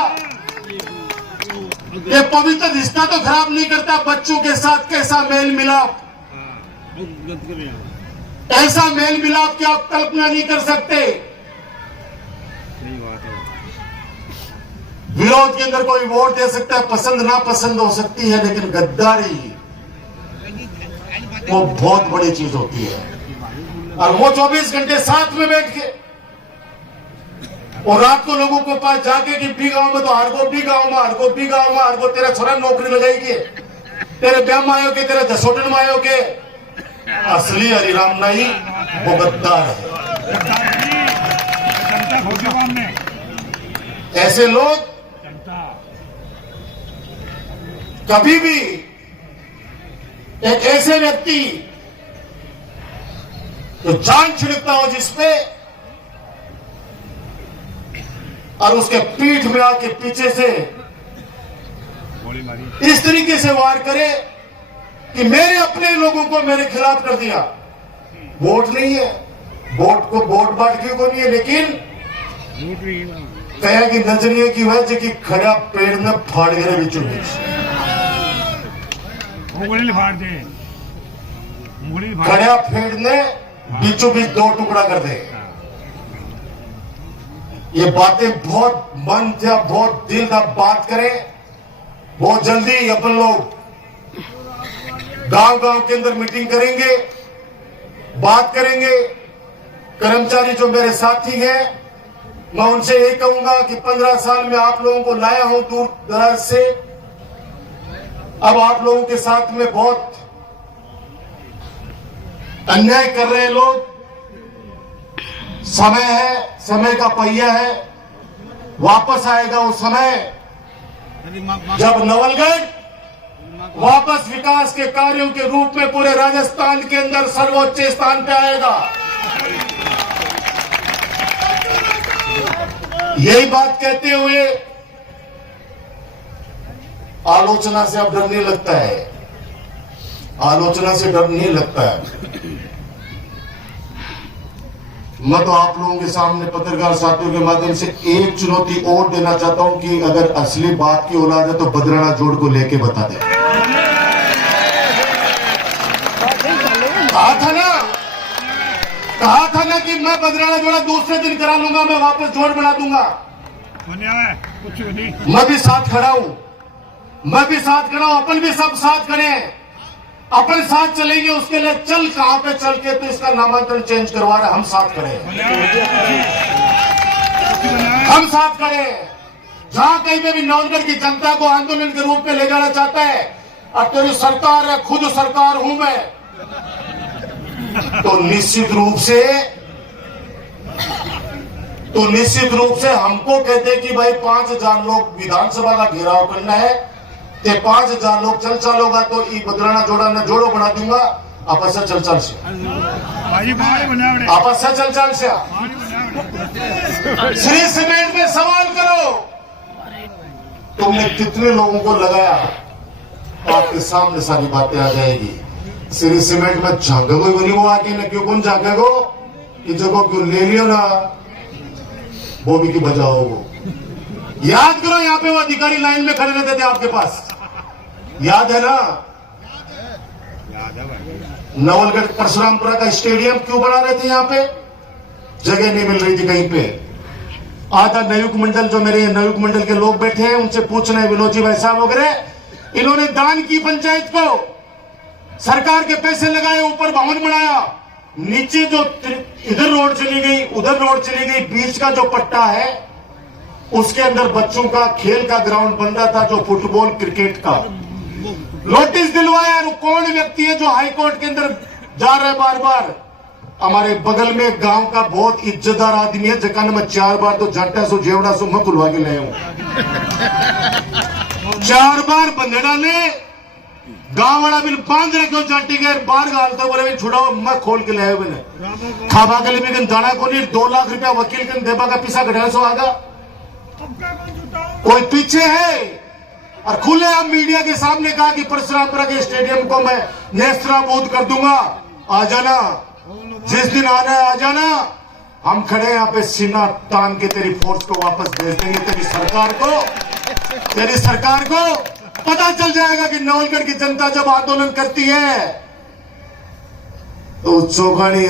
ये पवित्र रिश्ता तो खराब नहीं करता। बच्चों के साथ कैसा मेल मिलाप, ऐसा मेल मिलाप कि आप कल्पना नहीं कर सकते। विरोध के अंदर कोई वोट दे सकता है, पसंद ना पसंद हो सकती है, लेकिन गद्दारी वो बहुत बड़ी चीज होती है। और वो 24 घंटे साथ में बैठ के और रात को लोगों को पास जाके कि भी गांव में तो हरगो भी गांव में, हरगो भी गांव में, हरगो तेरा छोरा नौकरी लगाएगी, तेरे ब्याह मायो के, तेरे जसोटन मायो के। असली हरिराम नहीं, वो गद्दार है। ऐसे लोग कभी भी एक ऐसे व्यक्ति जो जान छिड़कता हो जिसपे और उसके पीठ में आके पीछे से इस तरीके से वार करे कि मेरे अपने लोगों को मेरे खिलाफ कर दिया। वोट नहीं है, वोट को वोट बांट के को नहीं है, लेकिन कया की नजरिए की वजह की खड़ा पेड़ में फाड़ गए बीचों बीच, खड़ा पेड़ ने बीचों बीच 2 टुकड़ा कर दे। ये बातें बहुत मन था, बहुत दिल था, बात करें। बहुत जल्दी अपन लोग गांव-गांव के अंदर मीटिंग करेंगे, बात करेंगे। कर्मचारी जो मेरे साथी हैं, मैं उनसे यही कहूंगा कि 15 साल में आप लोगों को लाया हूं दूर दराज से। अब आप लोगों के साथ में बहुत अन्याय कर रहे हैं लोग। समय है, समय का पहिया है, वापस आएगा वो समय जब नवलगढ़ वापस विकास के कार्यों के रूप में पूरे राजस्थान के अंदर सर्वोच्च स्थान पे आएगा। यही बात कहते हुए आलोचना से अब डर नहीं लगता है, आलोचना से डर नहीं लगता है। मैं तो आप लोगों के सामने पत्रकार साथियों के माध्यम से एक चुनौती और देना चाहता हूं कि अगर असली बात की औलाद है तो बदराना जोड़ को लेके बता दे। कहा था ना कि मैं बदराना जोड़ा दूसरे दिन करा लूंगा, मैं वापस जोड़ बना दूंगा। कुछ नहीं, मैं भी साथ खड़ा हूं, मैं भी साथ खड़ा हूं, अपन भी सब साथ खड़े हैं। अपन साथ चलेंगे, उसके लिए चल कहां पे चल के तो इसका नामांकन चेंज करवा रहे, हम साथ खड़े हैं, हम साथ खड़े हैं। जहां कहीं पे भी नवलगढ़ की जनता को आंदोलन के रूप में ले जाना चाहता है, और तेरी सरकार है, खुद सरकार हूं मैं, तो निश्चित रूप से हमको कहते हैं कि भाई 5000 लोग विधानसभा का घेराव करना है, ते 5000 लोग चल चालोगा तो ई बदलाना जोड़ा न जोड़ो बना दूंगा। आपस चल चल से श्री सीमेंट में सवाल करो, तुमने कितने लोगों को लगाया, आपके सामने सारी बातें आ जाएगी। श्री सीमेंट में झांके कोई बनी वो आके न क्यों कौन झांके को कि जगह क्यों ले लियो ना वो भी की बजाओ वो। याद करो यहाँ पे वो अधिकारी लाइन में खड़े रहते थे आपके पास, याद है ना? नवलगढ़ परशुरामपुरा का स्टेडियम क्यों बना रहे थे? यहाँ पे जगह नहीं मिल रही थी कहीं पे। आधा नयुक मंडल, जो मेरे नयुक मंडल के लोग बैठे हैं उनसे पूछना है, विनोद जी भाई साहब वगैरह, इन्होंने दान की पंचायत को, सरकार के पैसे लगाए, ऊपर भवन बनाया, नीचे जो इधर रोड चली गई उधर रोड चली गई, बीच का जो पट्टा है उसके अंदर बच्चों का खेल का ग्राउंड बन रहा था, जो फुटबॉल क्रिकेट का। नोटिस दिलवाया, कौन व्यक्ति है जो हाई कोर्ट के अंदर जा रहा है बार बार? हमारे बगल में गांव का बहुत इज्जतदार आदमी है, जकान में 4 बार तो झाटा सो जेवड़ा सो मैं खुलवा के लाया हूं। 4 बार बंदेड़ा ने गांव वाला बिल बांध रखे जाटी के बाहर गालते बोले छुड़ाओ, मैं खोल के लाया मैंने खाबा के लिए दाना को नहीं 2 लाख रुपया वकील के देवा का पीछा घटा सो आगा कोई पीछे है। और खुले हम मीडिया के सामने कहा कि परशुरामपुरा के स्टेडियम को मैं नेस्तनाबूद कर दूंगा, आ जाना, जिस दिन आना है आ जाना। हम खड़े यहाँ पे सीना तान के तेरी फोर्स को वापस भेज देंगे। तेरी सरकार को पता चल जाएगा कि नवलगढ़ की जनता जब आंदोलन करती है तो चौगानी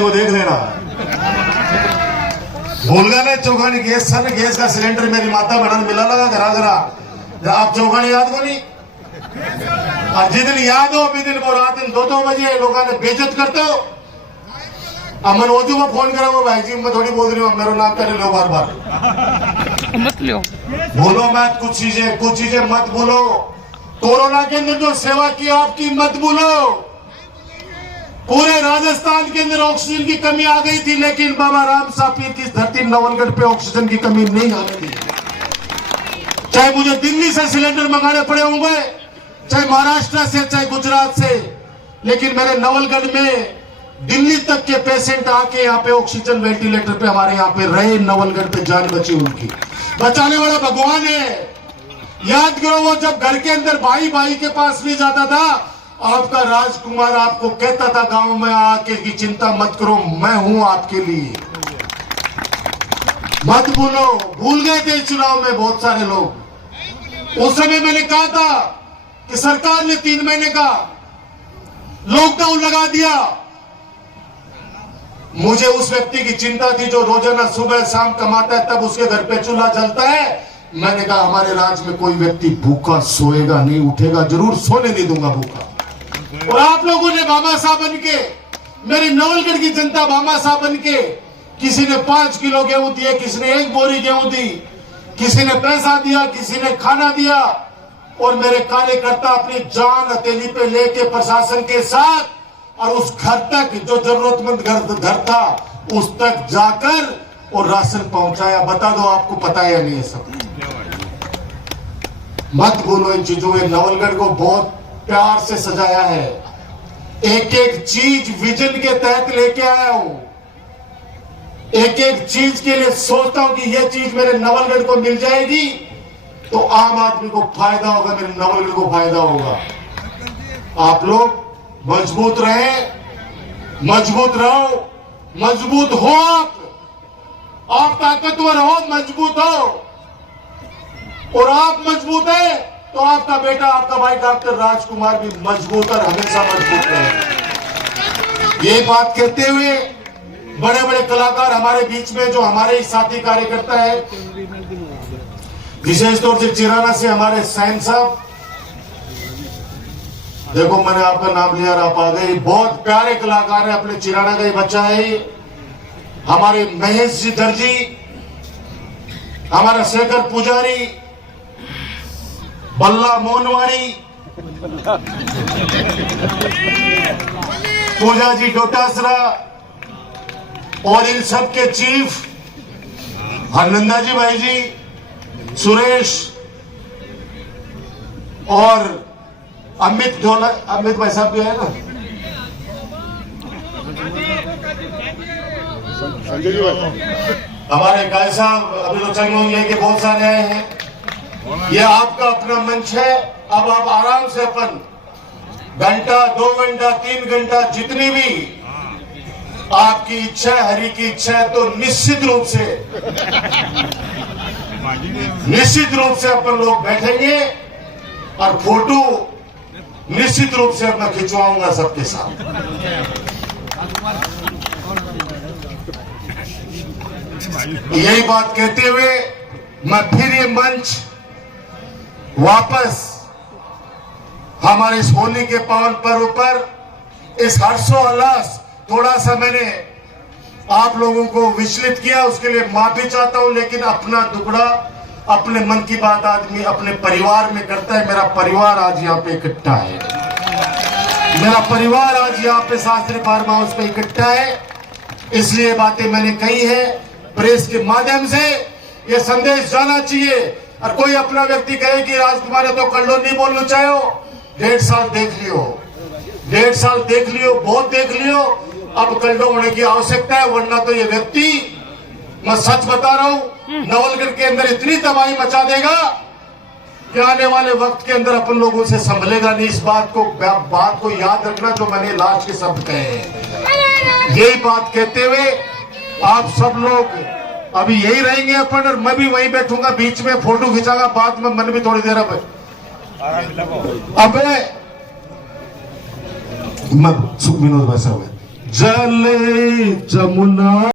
को देख लेना। भूल गया ना चौगानी गैस का सिलेंडर मेरी माता बहन मिला लगा घरा आप चौगानी याद को नहीं? और जिस दिन याद हो अभी दिन वो रात 2-2 बजे लोगों ने बेइज्जत करते हो। अमन ओजू में फोन करा वो भाई जी मैं थोड़ी बोल रही हूँ, मेरा नाम करे लो बार बार मत लो, बोलो मत, कुछ चीजें मत बोलो। कोरोना के अंदर जो सेवा की आपकी मत बोलो। पूरे राजस्थान के अंदर ऑक्सीजन की कमी आ गई थी, लेकिन बाबा राम सापीर की धरती नवलगढ़ पे ऑक्सीजन की कमी नहीं आ रही थी। चाहे मुझे दिल्ली से सिलेंडर मंगाने पड़े होंगे, चाहे महाराष्ट्र से, चाहे गुजरात से, लेकिन मेरे नवलगढ़ में दिल्ली तक के पेशेंट आके यहाँ पे ऑक्सीजन वेंटिलेटर पे हमारे यहाँ पे रहे, नवलगढ़ पे जान बची उनकी। बचाने वाला भगवान है। याद करो वो जब घर के अंदर भाई के पास नहीं जाता था, आपका राजकुमार आपको कहता था गांव में आके कि चिंता मत करो, मैं हूं आपके लिए। मत भूलो, भूल गए थे चुनाव में बहुत सारे लोग। उस समय मैंने कहा था कि सरकार ने 3 महीने का लॉकडाउन लगा दिया। मुझे उस व्यक्ति की चिंता थी जो रोजाना सुबह शाम कमाता है, तब उसके घर पे चूल्हा जलता है। मैंने कहा हमारे राज्य में कोई व्यक्ति भूखा सोएगा नहीं, उठेगा जरूर, सोने नहीं दूंगा भूखा। और आप लोगों ने भामाशाह बन के, मेरी नवलगढ़ की जनता भामाशाह बन के, किसी ने 5 किलो गेहूं दिए, किसी ने 1 बोरी गेहूं दी, किसी ने पैसा दिया, किसी ने खाना दिया। और मेरे कार्यकर्ता अपनी जान हथेली पे लेके प्रशासन के साथ और उस घर तक जो जरूरतमंद घर था उस तक जाकर और राशन पहुंचाया। बता दो आपको पता है या नहीं? सब मत बोलो इन चीजों में। नवलगढ़ को बहुत प्यार से सजाया है, एक चीज विजन के तहत लेके आया हूं। एक चीज के लिए सोचता हूं कि यह चीज मेरे नवलगढ़ को मिल जाएगी तो आम आदमी को फायदा होगा, मेरे नवलगढ़ को फायदा होगा। आप लोग मजबूत रहे, मजबूत रहो, मजबूत हो। आप ताकतवर हो, मजबूत हो। और आप मजबूत है तो आपका बेटा, आपका भाई डॉक्टर राजकुमार भी मजबूत और हमेशा मजबूत रहे। ये बात कहते हुए बड़े बड़े कलाकार हमारे बीच में, जो हमारे साथी कार्यकर्ता है, विशेष तौर से चिराना से हमारे सैन साहब, देखो मैंने आपका नाम लिया और आप आ गए। बहुत प्यारे कलाकार है, अपने चिराना का ही बच्चा है। हमारे महेश जी दर्जी, हमारा शेखर पुजारी, बल्ला मोनवाड़ी, पूजा जी डोटासरा और इन सब के चीफ हरनंदा जी भाई जी, सुरेश और अमित भाई साहब भी है ना, संजय जी भाई, हमारे गाय साहब अभी तो चंग लेके बहुत सारे आए हैं। ये आपका अपना मंच है। अब आप आराम से अपन घंटा 2 घंटा 3 घंटा जितनी भी आपकी इच्छा है, हरि की इच्छा है, तो निश्चित रूप से अपन लोग बैठेंगे और फोटो निश्चित रूप से अपना खिंचवाऊंगा सबके साथ। यही बात कहते हुए मैं फिर ये मंच वापस हमारे इस होली के पावन पर्व पर इस हर्षोल्लास, थोड़ा सा मैंने आप लोगों को विचलित किया, उसके लिए माफी चाहता हूं। लेकिन अपना दुखड़ा, अपने मन की बात आदमी अपने परिवार में करता है। मेरा परिवार आज यहाँ पे इकट्ठा है, मेरा परिवार आज यहाँ पे शास्त्री फार्म हाउस पे इकट्ठा है। इसलिए बातें मैंने कही है, प्रेस के माध्यम से ये संदेश जाना चाहिए। और कोई अपना व्यक्ति कहे कि राजकुमार तो कल्लो नहीं बोलना चाहो, 1.5 साल देख लियो, 1.5 साल देख लियो, बहुत देख लियो। अब कल्लो होने की आवश्यकता है, वरना तो ये व्यक्ति, मैं सच बता रहा हूं, नवलगढ़ के अंदर इतनी तबाही मचा देगा कि आने वाले वक्त के अंदर अपन लोगों से संभलेगा नहीं। इस बात को याद रखना जो मैंने लास्ट के शब्द कहे हैं। यही बात कहते हुए आप सब लोग अभी यही रहेंगे अपन, और मैं भी वहीं बैठूंगा, बीच में फोटो खिंचागा, बाद में मन भी थोड़ी देर अब विनोद भाई साहब, जले जमुना